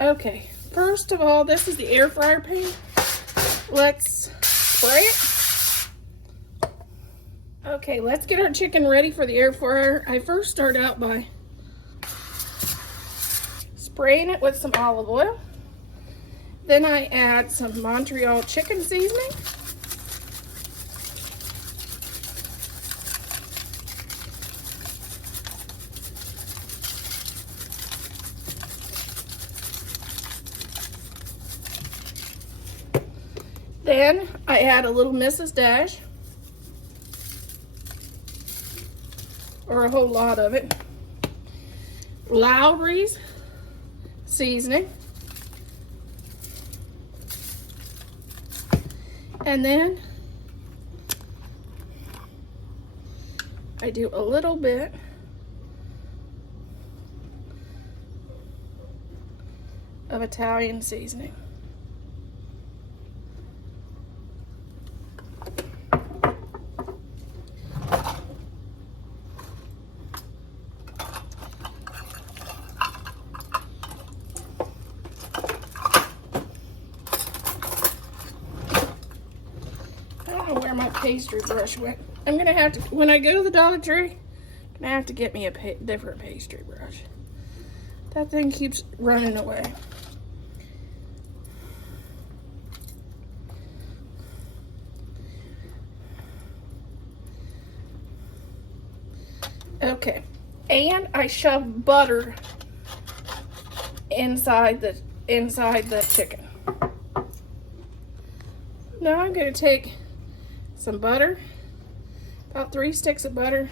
Okay, first of all, this is the air fryer pan. Let's spray it. Okay, let's get our chicken ready for the air fryer. I first start out by spraying it with some olive oil. Then I add some Montreal chicken seasoning. Then I add a little Mrs. Dash, or a whole lot of it. Lowry's seasoning. And then I do a little bit of Italian seasoning. Where my pastry brush went. I'm gonna have to, when I go to the Dollar Tree, I'm gonna have to get me a different pastry brush. That thing keeps running away. Okay, and I shove butter inside the chicken. Now I'm gonna take some butter, about 3 sticks of butter,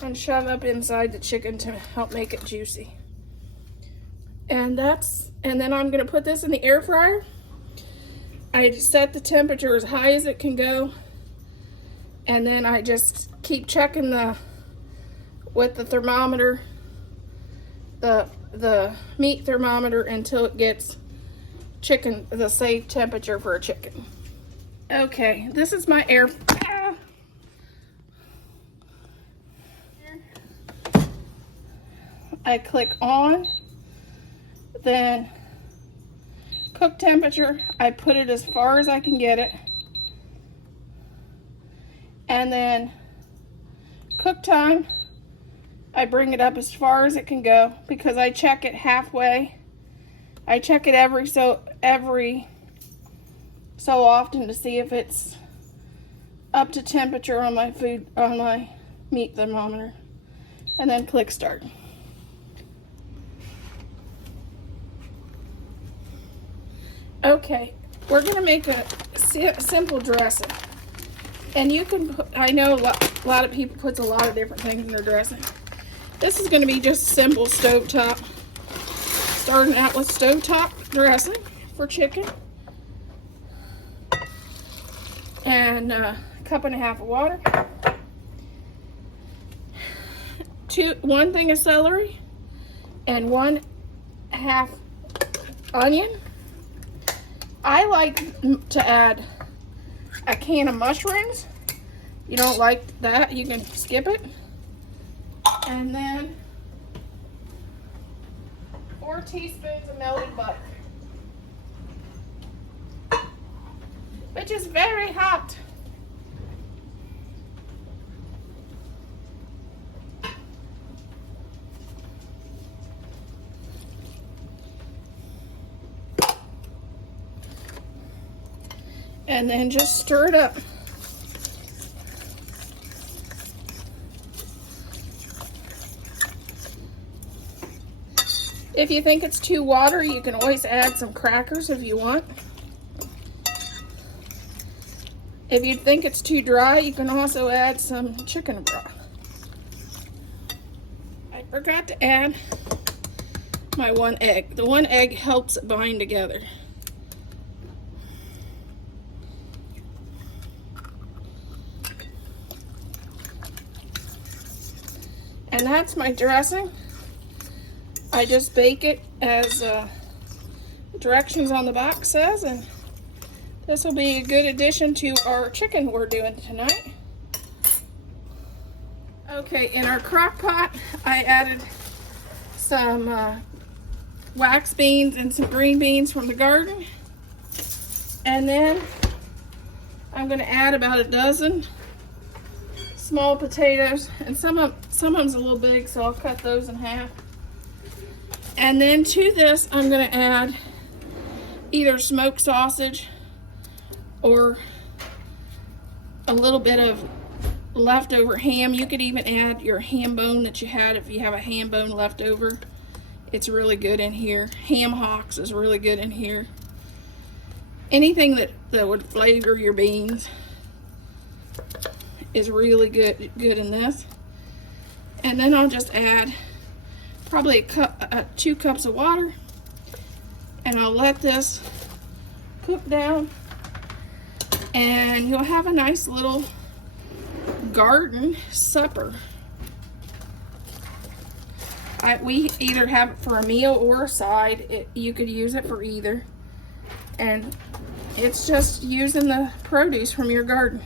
and shove up inside the chicken to help make it juicy. And then I'm gonna put this in the air fryer. I set the temperature as high as it can go, and then I just keep checking with the thermometer, the meat thermometer, until it gets the safe temperature for a chicken. Okay, this is my air. I click on, then cook temperature, I put it as far as I can get it, and then cook time, I bring it up as far as it can go, because I check it halfway. I check it every so often to see if it's up to temperature on my meat thermometer, and then click start. Okay, we're gonna make a simple dressing, and you can put, I know a lot of people puts a lot of different things in their dressing. This is gonna be just simple stovetop, starting out with stovetop dressing for chicken. And a cup and a half of water, 1 thing of celery, and 1/2 onion. I like to add a can of mushrooms. You don't like that, you can skip it. And then 4 teaspoons of melted butter, which is very hot. And then just stir it up. If you think it's too watery, you can always add some crackers if you want. If you think it's too dry, you can also add some chicken broth. I forgot to add my 1 egg. The 1 egg helps it bind together. And that's my dressing. I just bake it as directions on the box says, and this will be a good addition to our chicken we're doing tonight. Okay, in our crock pot, I added some wax beans and some green beans from the garden. And then I'm going to add about a dozen small potatoes, and some of them's a little big, so I'll cut those in half. And then to this, I'm going to add either smoked sausage or a little bit of leftover ham. You could even add your ham bone that you had if you have a ham bone left over. It's really good in here. Ham hocks is really good in here. Anything that would flavor your beans is really good in this. And then I'll just add probably 2 cups of water, and I'll let this cook down, and you'll have a nice little garden supper. We either have it for a meal or a side. You could use it for either, and it's just using the produce from your garden.